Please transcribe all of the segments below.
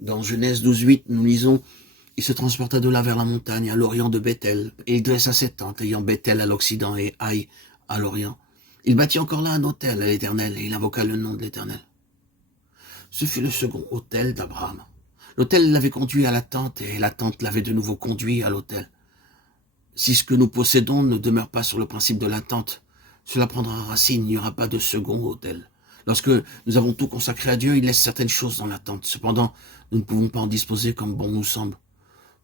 Dans Genèse 12:8, nous lisons « Il se transporta de là vers la montagne, à l'orient de Bethel, et il dressa ses tentes, ayant Bethel à l'Occident et Haï à l'Orient. Il bâtit encore là un autel à l'Éternel, et il invoqua le nom de l'Éternel. » Ce fut le second autel d'Abraham. L'autel l'avait conduit à la tente, et la tente l'avait de nouveau conduit à l'autel. Si ce que nous possédons ne demeure pas sur le principe de la tente, cela prendra racine, il n'y aura pas de second autel. Lorsque nous avons tout consacré à Dieu, il laisse certaines choses dans la tente. Cependant, nous ne pouvons pas en disposer comme bon nous semble.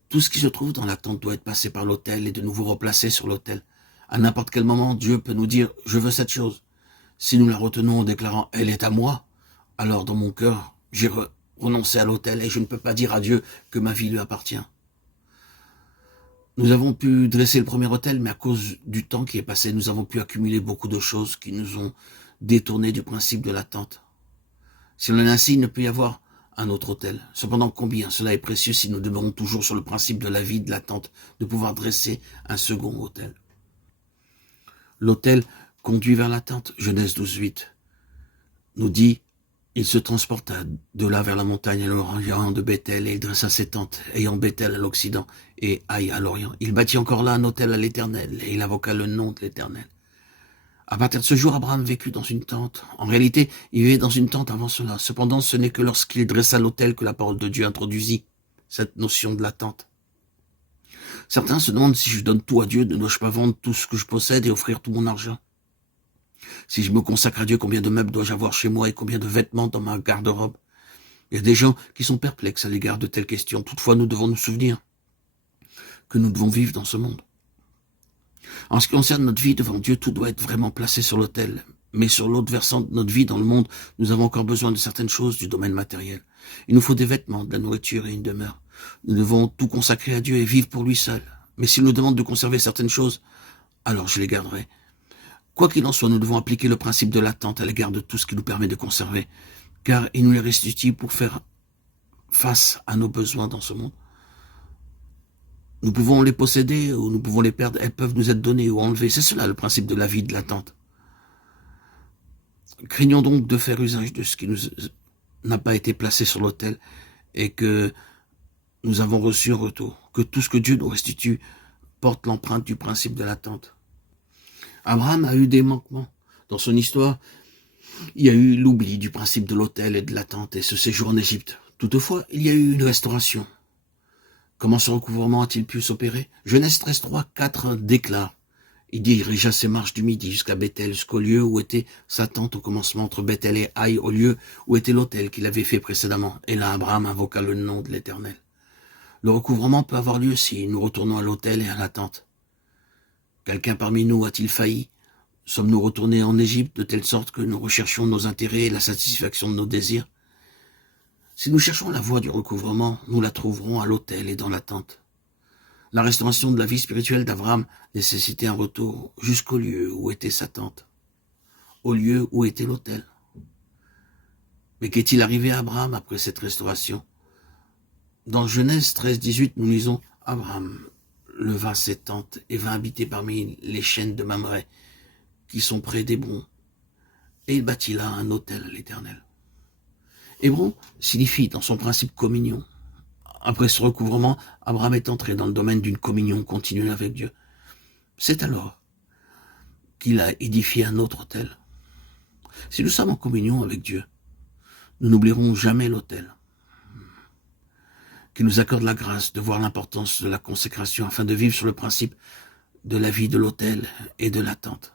Tout ce qui se trouve dans la tente doit être passé par l'autel et de nouveau replacé sur l'autel. À n'importe quel moment, Dieu peut nous dire « Je veux cette chose ». Si nous la retenons en déclarant « Elle est à moi », alors dans mon cœur, j'ai renoncé à l'autel et je ne peux pas dire à Dieu que ma vie lui appartient. Nous avons pu dresser le premier autel, mais à cause du temps qui est passé, nous avons pu accumuler beaucoup de choses qui nous ont détournés du principe de l'attente. Si l'on est ainsi, il ne peut y avoir un autre autel. Cependant, combien cela est précieux si nous demeurons toujours sur le principe de la vie, de l'attente, de pouvoir dresser un second autel. L'autel conduit vers l'attente, Genèse 12:8, nous dit « Il se transporta de là vers la montagne à l'orient de Bethel, et il dressa ses tentes, ayant Bethel à l'Occident et Haï à l'Orient. Il bâtit encore là un autel à l'Éternel, et il invoqua le nom de l'Éternel. » À partir de ce jour, Abraham vécut dans une tente. En réalité, il vivait dans une tente avant cela. Cependant, ce n'est que lorsqu'il dressa l'autel que la parole de Dieu introduisit cette notion de la tente. Certains se demandent si je donne tout à Dieu, ne dois-je pas vendre tout ce que je possède et offrir tout mon argent? Si je me consacre à Dieu, combien de meubles dois-je avoir chez moi et combien de vêtements dans ma garde-robe? Il y a des gens qui sont perplexes à l'égard de telles questions. Toutefois, nous devons nous souvenir que nous devons vivre dans ce monde. En ce qui concerne notre vie devant Dieu, tout doit être vraiment placé sur l'autel. Mais sur l'autre versant de notre vie dans le monde, nous avons encore besoin de certaines choses du domaine matériel. Il nous faut des vêtements, de la nourriture et une demeure. Nous devons tout consacrer à Dieu et vivre pour lui seul. Mais s'il nous demande de conserver certaines choses, alors je les garderai. Quoi qu'il en soit, nous devons appliquer le principe de l'attente à l'égard de tout ce qui nous permet de conserver, car il nous les restitue pour faire face à nos besoins dans ce monde. Nous pouvons les posséder ou nous pouvons les perdre, elles peuvent nous être données ou enlevées. C'est cela le principe de la vie de l'attente. Craignons donc de faire usage de ce qui nous n'a pas été placé sur l'autel et que nous avons reçu en retour. Que tout ce que Dieu nous restitue porte l'empreinte du principe de l'attente. Abraham a eu des manquements. Dans son histoire, il y a eu l'oubli du principe de l'autel et de l'attente et ce séjour en Égypte. Toutefois, il y a eu une restauration. Comment ce recouvrement a-t-il pu s'opérer? Genèse 13:3-4 déclare « Il dirigea ses marches du midi jusqu'à Bethel, jusqu'au lieu où était sa tente au commencement entre Bethel et Haï, au lieu où était l'autel qu'il avait fait précédemment. Et là, Abraham invoqua le nom de l'Éternel. » Le recouvrement peut avoir lieu si nous retournons à l'autel et à la tente. Quelqu'un parmi nous a-t-il failli? Sommes-nous retournés en Égypte de telle sorte que nous recherchions nos intérêts et la satisfaction de nos désirs? Si nous cherchons la voie du recouvrement, nous la trouverons à l'autel et dans la tente. La restauration de la vie spirituelle d'Abraham nécessitait un retour jusqu'au lieu où était sa tente, au lieu où était l'autel. Mais qu'est-il arrivé à Abraham après cette restauration? Dans Genèse 13:18, nous lisons « Abraham leva ses tentes et vint habiter parmi les chênes de Mamré, qui sont près d'Hébron, et il bâtit là un autel à l'Éternel. » Hébron signifie dans son principe communion. Après ce recouvrement, Abraham est entré dans le domaine d'une communion continue avec Dieu. C'est alors qu'il a édifié un autre autel. Si nous sommes en communion avec Dieu, nous n'oublierons jamais l'autel. Qu'il nous accorde la grâce de voir l'importance de la consécration afin de vivre sur le principe de la vie de l'autel et de l'attente.